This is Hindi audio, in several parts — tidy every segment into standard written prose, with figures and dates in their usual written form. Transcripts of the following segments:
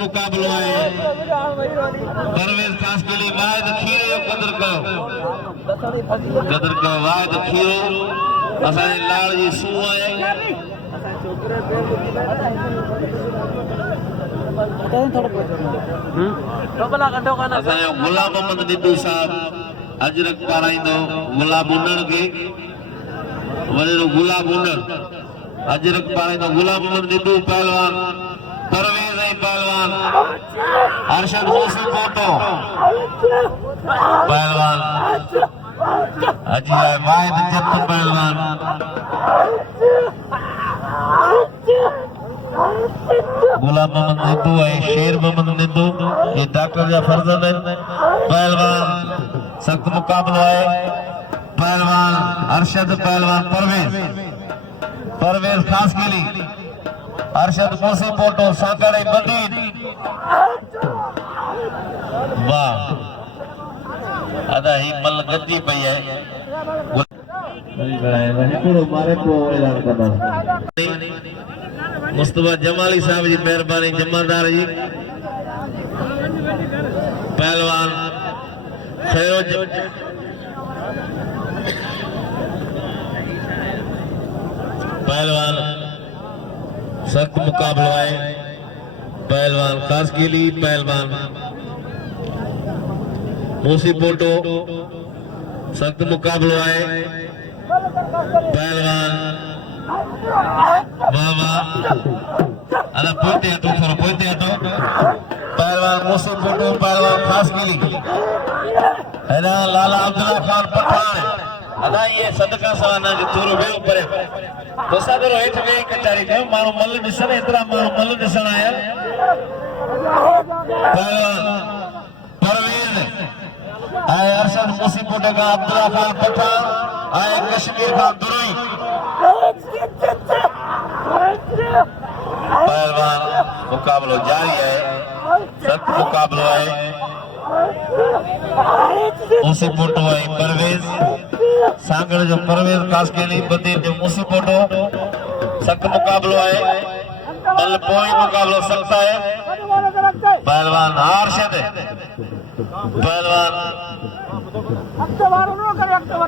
मुकाबलो है परवेज खास के लिए वायद खीरे कदर का वायद खीरो असांजे लाड़ जी सूह है असांजो गुलाम मोहम्मद निदू साहब अजरक पाराईंदो गुलाम उन्नड़ के वॾेरो गुलाम उन्नड़ अजरक पाराईंदो गुलाम मोहम्मद निदू पहलवान परवेज ऐं पहलवान अरशद मूसी पोटो पहलवान अजी है वाहिद जत पहलवान गुलाम मोहम्मद निदू है शेर मोहम्मद निदू ये डॉक्टर जा फर्जंद है पहलवान सख्त मुकाबलो है पहलवान अरशद पहलवान परवेज खास के लिए अरशद मूसी पोटो साकड़े मदीन वाह अदा ही मल गद्दी पई है हिकिड़ो मारे को ऐलान कंदा मुस्तफा जमाली साहब जी मेहरबानी जमादार जी पहलवान खैरोज पहलवान सख्त मुकाबला है पहलवान खास के लिए पहलवान मूसी पोटो सख्त मुकाबला है पहलवान वाह अरे पोते हटो पहलवान मूसी पोटो पहलवान खास के लिए है ना लाला अब्दुल्ला खान पठान अदा ये सदका सवाना जो थोरो वेहो परे दोसा करो हेठ वे कचारी कयो मानो मल दिसण एतरा मानो मल दिसण आया पहलवान परवेज आए अरशद मूसी पोटो का अब्दुल्ला खान पठान आए कश्मीर का दुरई पहलवान मुकाबलो जारी है सख्त मुकाबलो है मूसी पोटो है परवेज सांगड़ जो परवेज खास के लिए बदीर जो मूसी पोटो सख्त मुकाबलो है मल पोई मुकाबलो सख्त है पहलवान अरशद पहलवान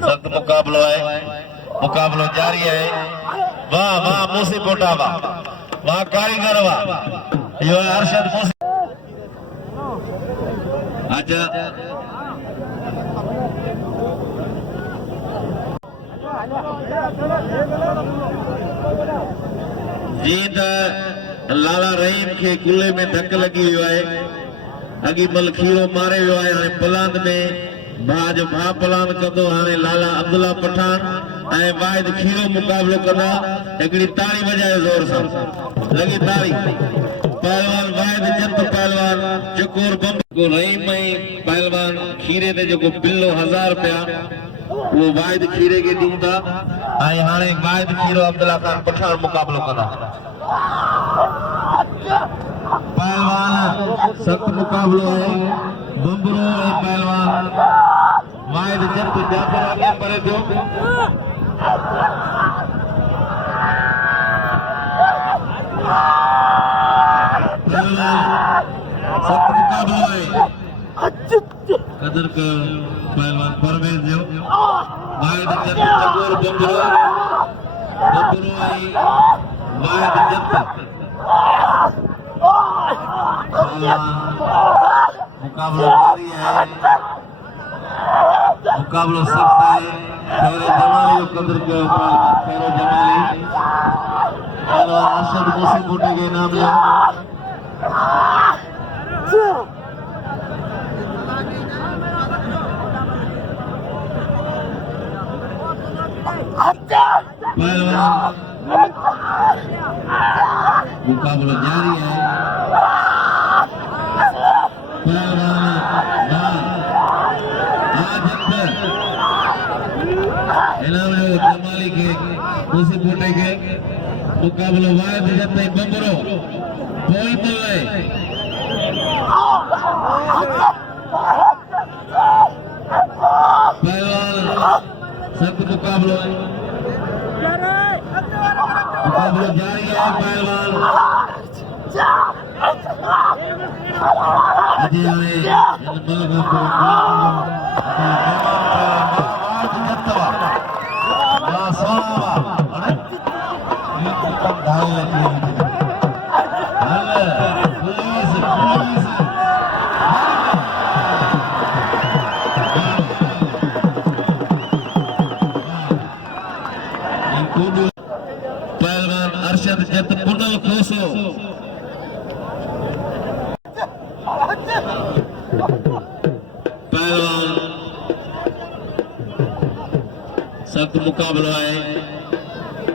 सख्त मुकाबलो है मुकाबलो जारी है वाह वाह मूसी पोटा वाह कारीगर वाह यो अरशद मूसी अच्छा जी लाला रहीम के कुल्ले में धक लगी हुई है अगी मल खीरो मारे हुआ है पलान में भाज भा पलान कदो हाने लाला अब्दुल्ला पठान ऐ वाहिद खीरो मुकाबलो कदा एकड़ी ताड़ी बजाए जोर से लगी ताड़ी पहलवान वाहिद जत पहलवान चकोर बम को रहीम पहलवान खीरे ते जो बिल्लो 1000 रुपया वो वाहिद खीरे के दूंदा आई हाने वाहिद खीरो अब्दुल्ला खान पठान मुकाबलो कदा पहलवान सख्त मुकाबलो है बम्बरो है पहलवान वाहिद जत जाफर आगे परे जो सख्त मुकाबलो है कदर का पहलवान परवेज जो वाहिद जत चकोर बम्बरो है वाहिद जत मुकाबला जारी है मुकाबला सख्त है खैर जमाली जो कदर के खैर जमाली पहलवान अरशद मूसी पोटो के नाम ले पहलवान मुकाबला जारी है जमाली के मूसी पोटे के मुकाबलो वाहिद जत बम्बरो कोई मल्ले पहलवान सख्त मुकाबलो जारी है पहलवान अजी आए इन मलका को जत्तवा वा सोवा अरे ये कम ढाल लगी हल पुलिस पहलवान अरशद जत पुनल खोसो पहलवान सख्त मुकाबला है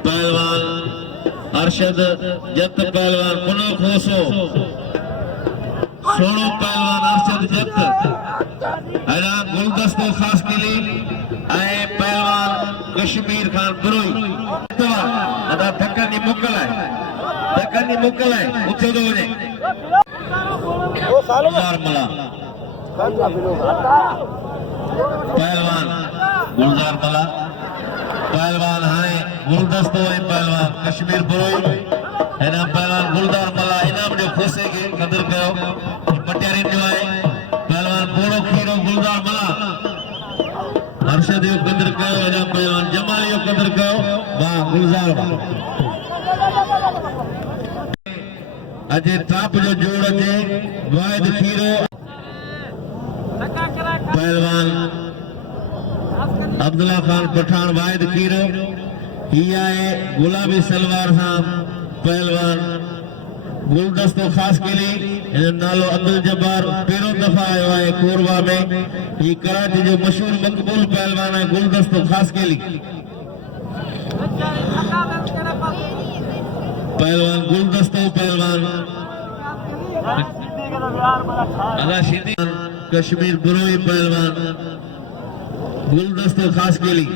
पहलवान अरशद जत पहलवान पुनल खोसो सोनो पहलवान अरशद जत अरा गुलदस्ते खास के लिए आए पहलवान कश्मीर खान बुरोई अदा धक्कनी मुकल है उठे दो ने मला पहलवान गुलजार मला पहलवान हाय गुलदस्तो है पहलवान कश्मीर बुरोई है ना पहलवान गुलजार मला इनाम जो खोसे के कदर करो पटियारी जो है पहलवान बोड़ो खीरो गुलजार मला अरशद यो कदर करो है ना पहलवान जमाल यो कदर करो वाह गुलजार अजे टाप जो जोड़ अचे वाहिद खीरो पहलवान अब्दुल्ला खान पठान वाहिद खीरो हिया है गुलाबी सलवार सां पहलवान गुलदस्तो खास के लिए नालो अब्दुल जब्बार पहिरों दफा आयो है कोरबा में ये कराची जो मशहूर मकबूल पहलवान है गुलदस्तो खास के लिए पहलवान गुलदस्तो पहलवान अदा शिदी कश्मीर बुरोई पहलवान गुलदस्तो खास के लिए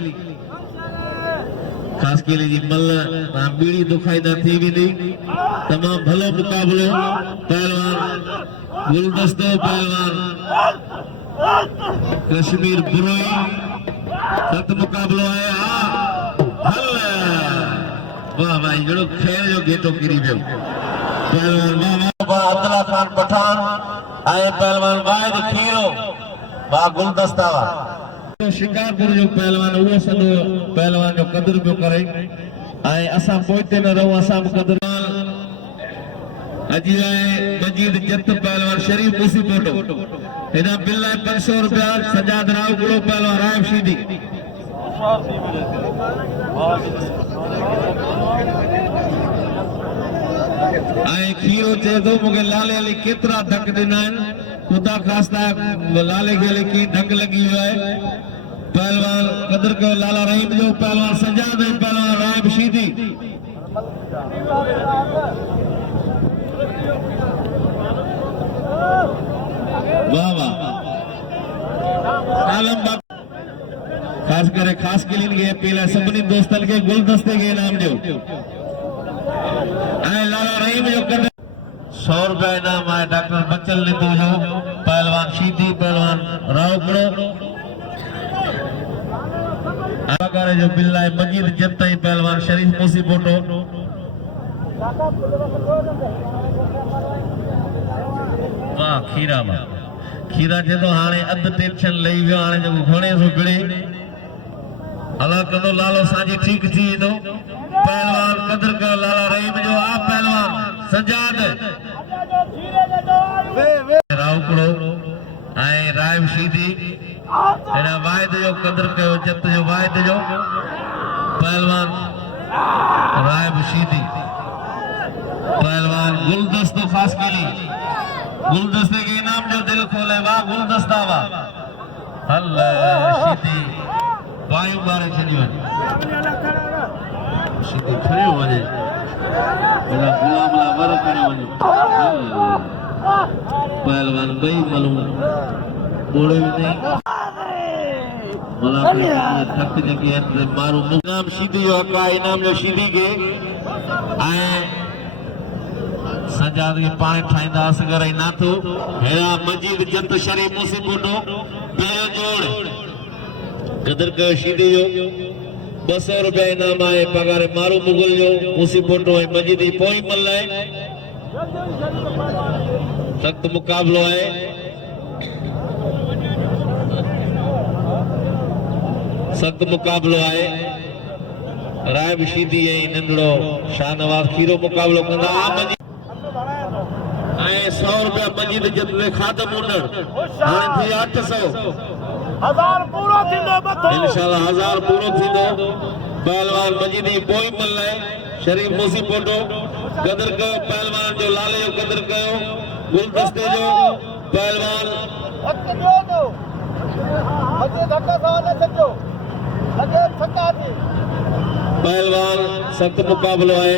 जी मल बीड़ी दुखाईदा थी भी तमाम भलो मुकाबलो पहलवान गुलदस्तो पहलवान कश्मीर बुरोई सख्त मुकाबलो है वाह भाई जड़ो खेल जो गेटो किरी वियो पहलवान अब्दुल्ला खान पठान आए पहलवान वाहिद खीरो वाह गुलदस्ता वा शिकारपुर जो पहलवान वो सदो पहलवान जो कदर पियो करे आए असा पोइते न रहो असा कदर अजी आए मजीद जत पहलवान शरीफ मुसी फोटो इना बिल 500 रुपया सजाद राव गुड़ो पहलवान रायब शीदी आए खीरो चे तो मुके लाले अली केतरा धक दिना खुदा खास्ता लाले के लिए की धक लगी हुआ है पहलवान कदर को लाला रहीम जो पहलवान सजाद है पहलवान रायब शीदी वाह वाह आलम खास के लिए पहला सबनी दोस्तन के गुलदस्ते के इनाम जो आए लाला रहीम जो कदर 100 रुपया इनाम आए डॉक्टर बच्चन लितो जो पहलवान शीदी पहलवान रावगढ़ आगारे जो बिल्ला मजीद जत्ताई पहलवान शरीफ मुसी फोटो वाह खीरा जे तो हाने अध टेंशन लई वियो हाने जो घणे सो भिड़े अला कंदो लालो साजी ठीक थी दो पहलवान कदर कर लाला रहीम जो आ पहलवान सजाद रावकड़ो आए रायब शीदी एना वाहिद जो कदर कयो जत जो वाहिद जो पहलवान रायब शीदी पहलवान गुलदस्तो खास के लिए गुलदस्ते के इनाम जो दिल खोले वाह गुलदस्ता वाह अल्लाह शीदी वायु बारे चली वने शीदी खड़े हो वने मेरा गुलाम ला वर करे वने पहलवान बई मलूम बोले भी नहीं मला थक जगे मारू मुकाम शीदी जो का इनाम जो शीदी के आए सजाद के पानी ठाइंदा असगर ना तो हेरा मजीद जत शरीफ मुसी फोटो बेयो जोड़ कदर का शीदी जो 200 रुपया इनाम आए पगारे मारू मुगल जो मुसी फोटो है मजीद पोई मल्लाए सख्त मुकाबलो है। सख्त मुकाबलो है। राय बशीदी है नंढड़ो शाहनवाज खीरो मुकाबलो कंदा। 100 रुपया मजीद जितने खादम उंडर हाणे थी 800 1000 पूरो थींदो बथो इंशाल्लाह 1000 पूरो थींदो। पहलवान मजीदी बोई मल्लाए शरीफ मूसी पोटो कदर कयो पहलवान जो लाले जो कदर कयो गुलदस्ते जो पहलवान हक दियो तो मजे धक्का सा न सजो लगे थका थी पहलवान सख्त मुकाबलो है।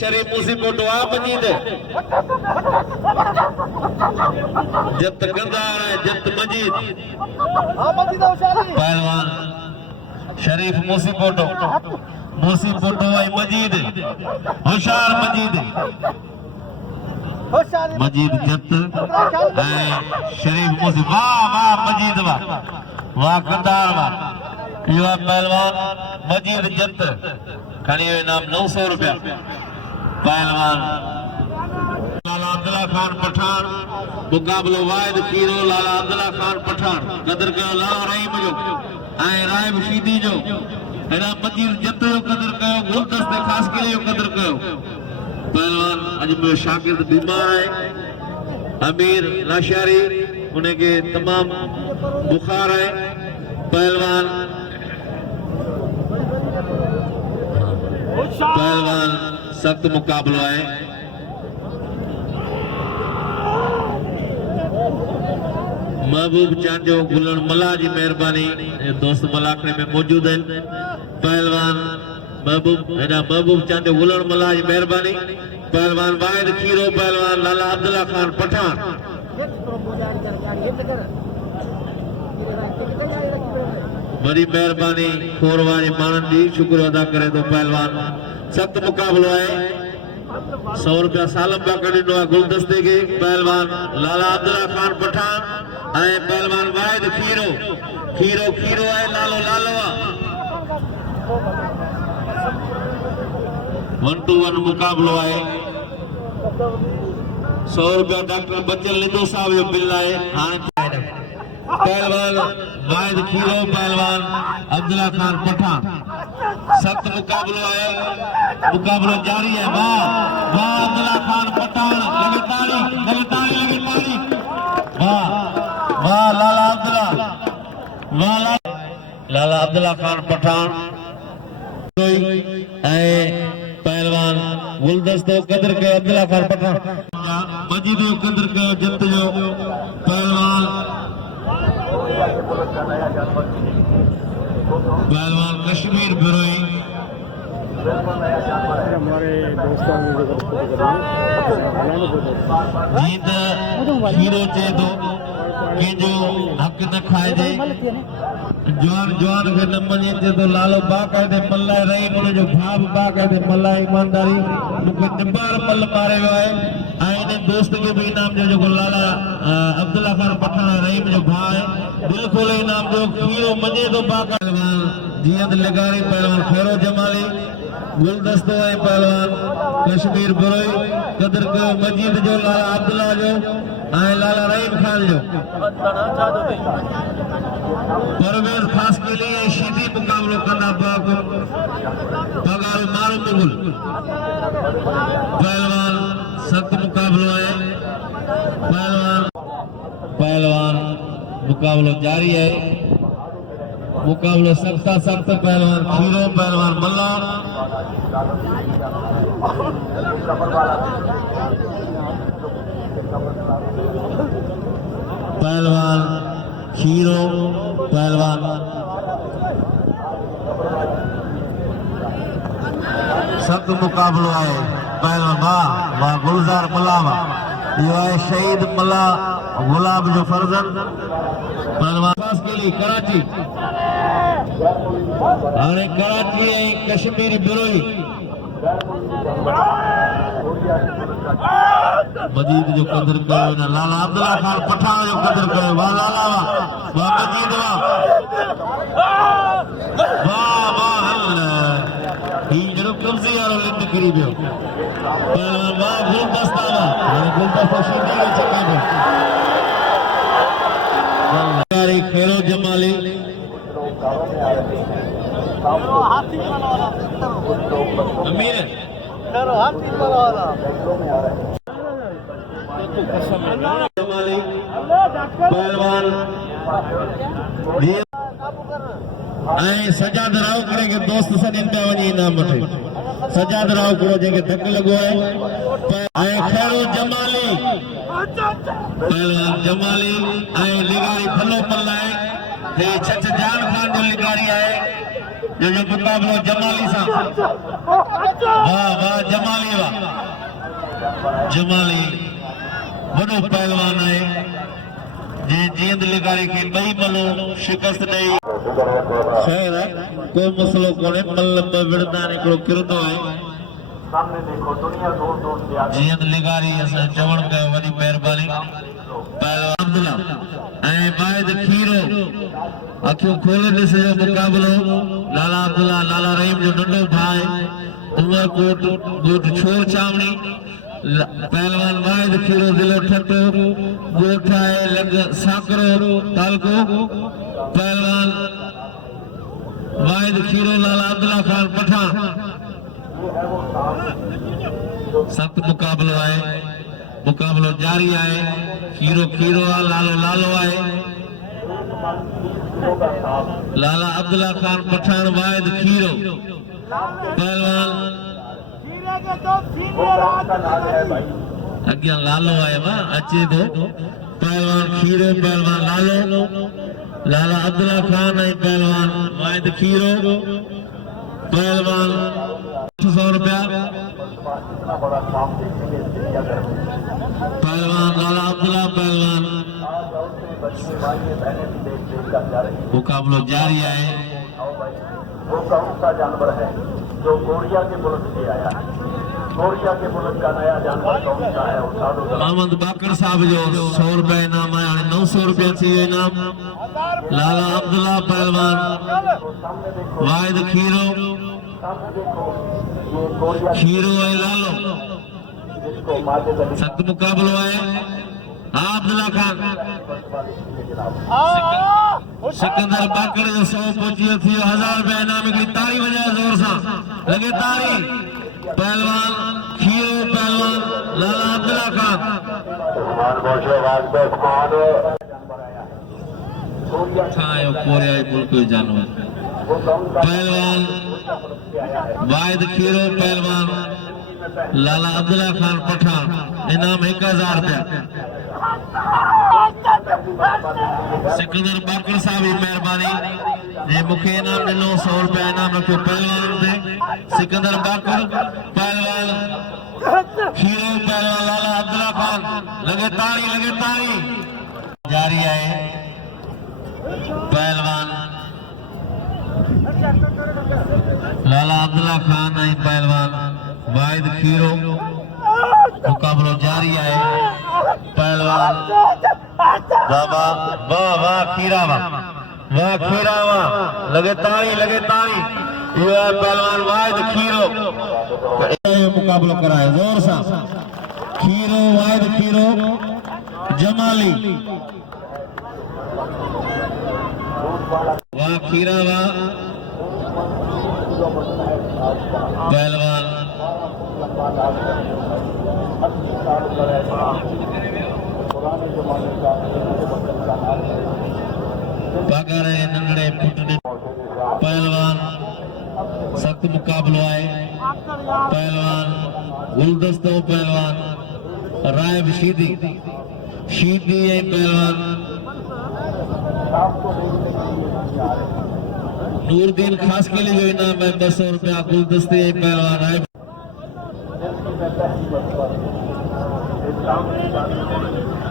शरीफ मूसी पोटो आ मजीद जत गंदार है जत मजीद हां मजीद होशियारी पहलवान शरीफ मूसी पोटो है मजीद होशियार मजीद होशियारी मजीद जत है शरीफ मूसी वाह वाह मजीद वाह कंदार वाह यो है पहलवान मजीद जत खड़ी हुई नाम 900 रुपया। पहलवान लाला अब्दुल्ला खान पठान मुकाबलो वाहिद खीरो लाला अब्दुल्ला खान पठान कदर कयो लाला रहीम जो राय बशीदी जो एड़ा मजीद जत जो कदर कयो गुलदस्ते खास किले जो कदर कयो। पहलवान अज में शागिर्द बीमार है अमीर लाशारी उन्हें के तमाम बुखार है। पहलवान सख्त मुकाबलो है। महबूब चांजो गुलन मला जी मेहरबानी दोस्त मलाखड़े में मौजूद है। पहलवान महबूब चांजो गुलन मला जी मेहरबानी। पहलवान वाहिद खीरो पहलवान लाला अब्दुल्ला खान पठान बड़ी मेहरबानी खोरवा जी मानन जी शुक्र अदा करे तो पहलवान सख्त मुकाबलो है। 100 रुपया सालम का कड़ो है गुलदस्ते के पहलवान लाला अब्दुल्ला खान पठान है। पहलवान वाहिद खीरो है लालो 1-to-1 मुकाबलो है। 100 रुपया डॉक्टर बच्चन लिंदो साहब जो बिल है। पहलवान वाहिद खीरो पहलवान अब्दुल्ला खान पठान सख्त मुकाबलो है। मुकाबलो जारी है। वाह वाह अब्दुल्ला खान पठान लगे ताली वाह वाह लाला अब्दुल्ला खान पठान पहलवान गुलदस्तो कदर के अब्दुल्ला खान पठान मजीद जो कदर के जत जो पहलवान कश्मीर बिरोई हमारे दोस्तों जीत हीरो चे तो के जो हक न खाए दे जवान के न मने चे तो लालो बा कहते मल्ला रही मुने जो भाव बा कहते मल्ला ईमानदारी मुके निबार मल मारे हुए आईने दोस्त के भी नाम जो लाला अब्दुल्ला खान पठान रहीम जो भाई दिल खोले नाम जो खीरो मजे तो बा पहलवान जियत लगारी पहलवान खैरो जमाली गुलदस्तो है पहलवान कश्मीर बिरोई कदर के मजीद जो लाला अब्दुल्ला जो लाला रहीम खान जो परवेज खास के लिए शीदी मुकाबलो करना बगाल मारो मुगल पहलवान सख्त मुकाबलो है। पहलवान मुकाबलो जारी है। मुकाबलो सख्त पहलवान खीरो पहलवान मल्ला पहलवान खीरो पहलवान सख्त मुकाबलो है। पहलवान वाह गुलजार मल्ला ये है शहीद मल्ला गुलाब जो फर्जन पहलवान के लिए कराची अरे कराची है कश्मीर बिरोई मजीद जो कदर कयो ना लाला अब्दुल्ला खान पठान जो कदर कयो वाह लाला वाह मजीद वाह ही जड़ो कब्जे यारो लिंद करी बियो पहलवान वाह गुलदस्ता वाह गुलदस्ता शीदी के चक्का में लगारी खेलो जमाली हाथी वाला अमीर करो हाथी वाला जमाली पहलवान ऐं सजाद राव करे के दोस्त सॼनि पिया वञी इनाम वठे सजाद राव करो जंहिंखे धक लॻो आहे ऐं खैरो जमाली पहलवान जमाली ऐं लिगारी फलो पल आहे हे छछ जान खान जो लिगारी आहे जो मुक़ाबिलो जमाली सां वाह वाह जमाली वाह जमाली वॾो पहलवान आहे जंहिं जीअं लिगारी खे ॿई मलो शिकस्त ॾेई खैर कोई मसलो कोन्हे मल ॿ विड़ंदा आहिनि हिकिड़ो किरंदो आहे जीअं लिगारी असां चवण कयो वॾी महिरबानी पहलवान अब्दुल्ला ऐं बाहिद खीरो अखियूं खोले ॾिसजो मुक़ाबिलो लाला अब्दुल्ला लाला रहीम जो नंढो भाउ उमरकोट ॻोठ छोर चावणी पहलवान वाहिद खीरो ज़िलो ठट्टो ॻोठ आहे लॻ साकरो तालको पहलवान वाहिद खीरो लाला अब्दुल्ला खान पठान सख्त मुक़ाबिलो आहे मुक़ाबिलो जारी आहे खीरो खीरो आहे लालो लालो आहे लाला अब्दुल्ला खान पठान वाहिद खीरो पहलवान अॻियां लालो आहे मां अचे थो पहलवान खीरो पहलवान लालो लाला अब्दुल्ला खान ऐं पहलवान वाहिद खीरो पहलवान 800 रुपया पहलवान लाला अब्दुल्ला पहलवान मुकाबलो जारी है वो कौन सा जानवर है जो कोरिया के मुल्क से आया है कोरिया के मुल्क का नया जानवर कौन सा है मोहम्मद बाकर साहब जो 100 रुपया इनाम है 900 रुपया थी इनाम लाला अब्दुल्ला पहलवान वाहिद खीरो खीरो है लालो सख्त मुकाबलो है अब्दुल्ला खान सिकंदर बाकर जो 100 पहुंची थी 1000 रुपया इनाम की तारी वजह जोर सा लगे तारी पहलवान खीरो पहलवान लाला अब्दुल्ला खान खायो कोरिया मुल्क जो जानवर पहलवान वाहिद खीरो पहलवान लाला अब्दुल्ला खान पठान इनाम 1000 रुपया सिकंदर बाकर साहब की मेहरबानी जे मुखे इनाम दिनो 100 रुपया इनाम रखो पहलवान ते सिकंदर बाकर पहलवान खीरो पहलवान लाला अब्दुल्ला खान लगे तारी जारी है पहलवान लाला अब्दुल्ला खान ऐं पहलवान वाहिद खीरो मुकाबलो जारी है पहलवान बाबा वाह वाह खीरा वाह लगे तारी ये है पहलवान वाहिद खीरो मुकाबलो कराए जोर सा खीरो वाहिद खीरो जमाली वाह खीरा वाह पहलवान पगार नंढड़े पुटने पहलवान सख्त मुकाबलो है पहलवान गुलदस्तो पहलवान रायब शीदी है पहलवान नूरदीन खास के लिए जो इनाम है 200 रुपया गुलदस्ते है पहलवान रायब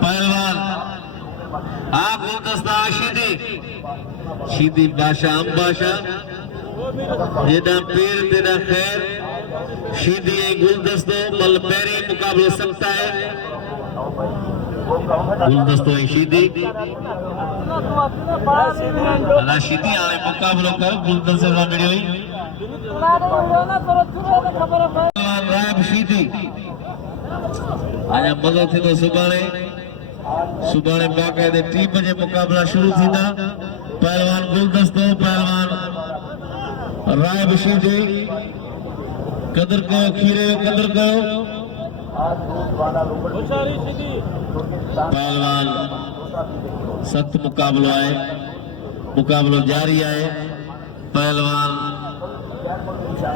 पहलवान आप गुलदस्ता शीदी बादशाह अम बादशाह जेदा पीर तेरा खैर शीदी गुलदस्तो मल पैरी मुकाबलो सकता है गुलदस्तो शीदी अला शीदी आए मुकाबलो कर गुलदस्ते का वीडियो ही रायब शीदी आया मज़ो थी तो सुभाणे बाक़ायदे 3 बजे मुकाबला शुरू थींदा पहलवान गुलदस्तो पहलवान राय बशीदी कदर कयो खीरे जो कदर कयो पहलवान सख्त मुकाबलो है मुकाबलो जारी है पहलवान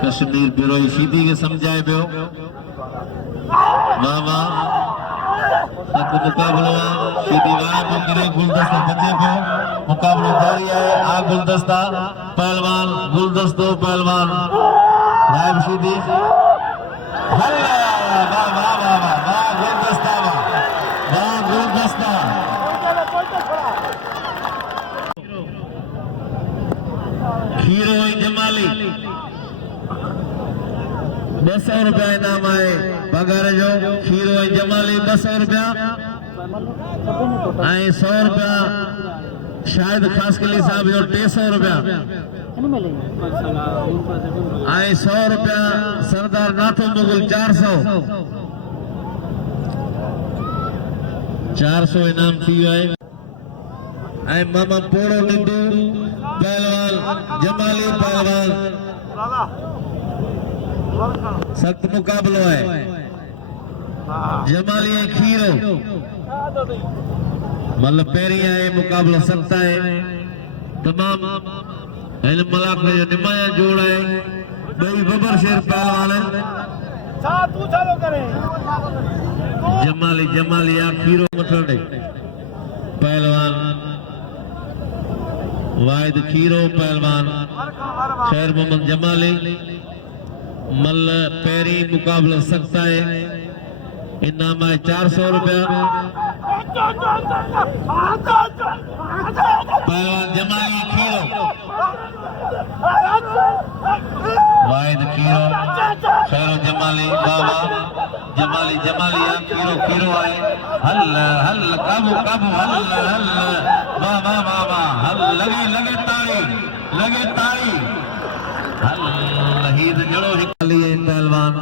कश्मीर बिरोई शीदी के समझाए पियो वाह वाह सख्त मुकाबलो है शीदी वाह मुकरे गुलदस्ता बचे पियो मुकाबलो जारी है आ गुलदस्ता पहलवान गुलदस्तो पहलवान राय शीदी हल्ला वाह वाह वाह वाह वाह गुलदस्ता वाह गुलदस्ता खीरो जमाली 200 रुपया इनाम है पगार जो खीरो जमाली 200 रुपया 100 रुपया शायद खास कली साहब जो 300 रुपया 100 रुपया सरदार नाथो मुगल 400 इनाम थी है मामा पोड़ो निंदू पहलवान जमाली पहलवान सख्त मुकाबलो है जमाली है खीरो मतलब पेरी है मुकाबलो सख्त है तमाम मलाक जो निमाया जोड़ है बई बबर शेर पहलवान है जमाली या खीरो मठड़े पहलवान वाहिद खीरो पहलवान खैर मोहम्मद जमाली मल पैरी मुकाबला सकता है इनाम है 400 रुपया पहलवान जमाली खीरो वाहिद खीरो खैरो जमाली बाबा जमाली या खीरो है हल काबू हल वाह वाह वाह वाह हल लगे ताड़ी हल हीद जड़ो हिकाली पहलवान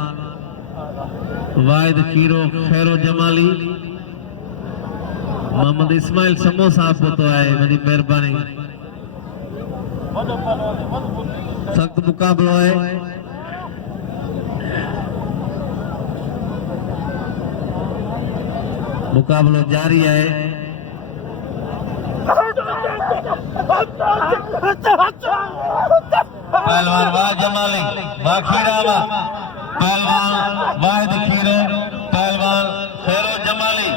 वाहिद खीरो खैरो जमाली मोहम्मद इस्माइल समोसा आपको तो आए मेरी मेहरबानी सख्त मुकाबला है मुकाबला जारी है पहलवान वाह जमाली वाह खीरा वाह पहलवान वाहिद खीरो पहलवान खैरो जमाली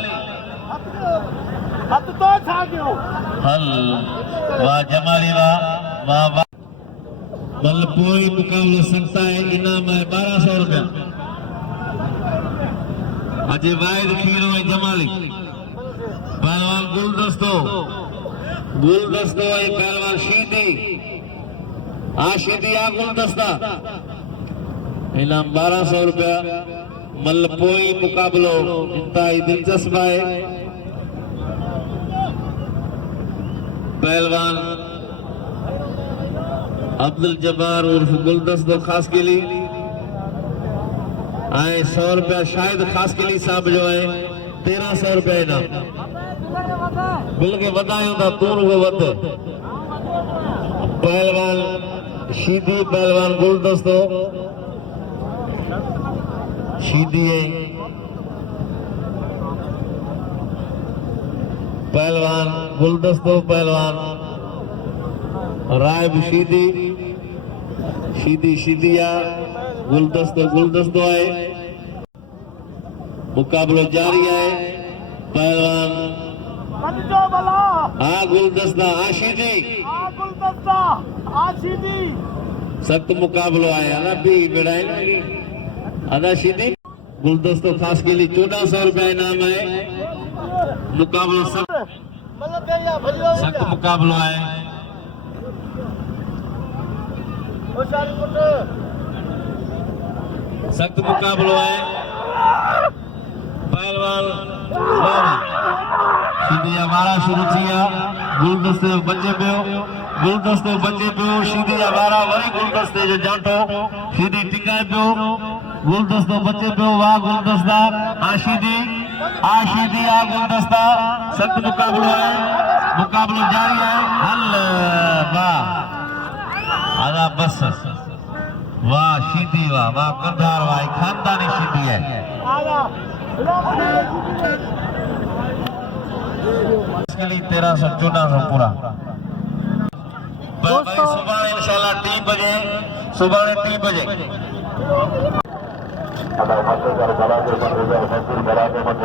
हल वाह जमाली वाह वाह वाह बल कोई मुकाबला सकता है इनाम है 1200 रुपया अजय वाहिद खीरो है जमाली पहलवान गुलदस्तो है पहलवान शीदी शीदी गुलदस्ता इनाम 1200 रुपया मलपोई मुकाबलो इंतहाई दिलचस्प है पहलवान अब्दुल जब्बार उर्फ गुलदस्तो खास के लिए 100 रुपया शायद खास के लिए साहब जो है 1300 रुपया इनाम बिल के बधाई था तूर वो वत पहलवान शीदी पहलवान गुलदस्तो शीदी है पहलवान गुलदस्तो पहलवान राय शीदिया गुलदस्तो है मुकाबलो जारी है पहलवान गुलदस्ता शीदी सख्त मुकाबलो है ना भी बेड़ाई आधा शीदी गुलदस्तो खास के लिए 1400 रुपया इनाम है मुकाबलो सख्त मुकाबलो है सख्त मुकाबलो है पहलवान सीधी हमारा शुरू थिया गुलदस्ते बचे पियो सीधी हमारा वरी गुलदस्ते जो जाटो सीधी टिकाए पियो गुलदस्तो बचे पियो वाह गुलदस्ता आशीदी आ गुलदस्ता सख्त मुकाबलो है मुकाबलो जारी है हल वाह आधा बस वाह शीदी वाह कंधार वाह खानदानी शीदी है इसके लिए 1300-1400 पूरा सुबह इंशाल्लाह 3 बजे सुबह 3 बजे अगर मत बड़ा के मत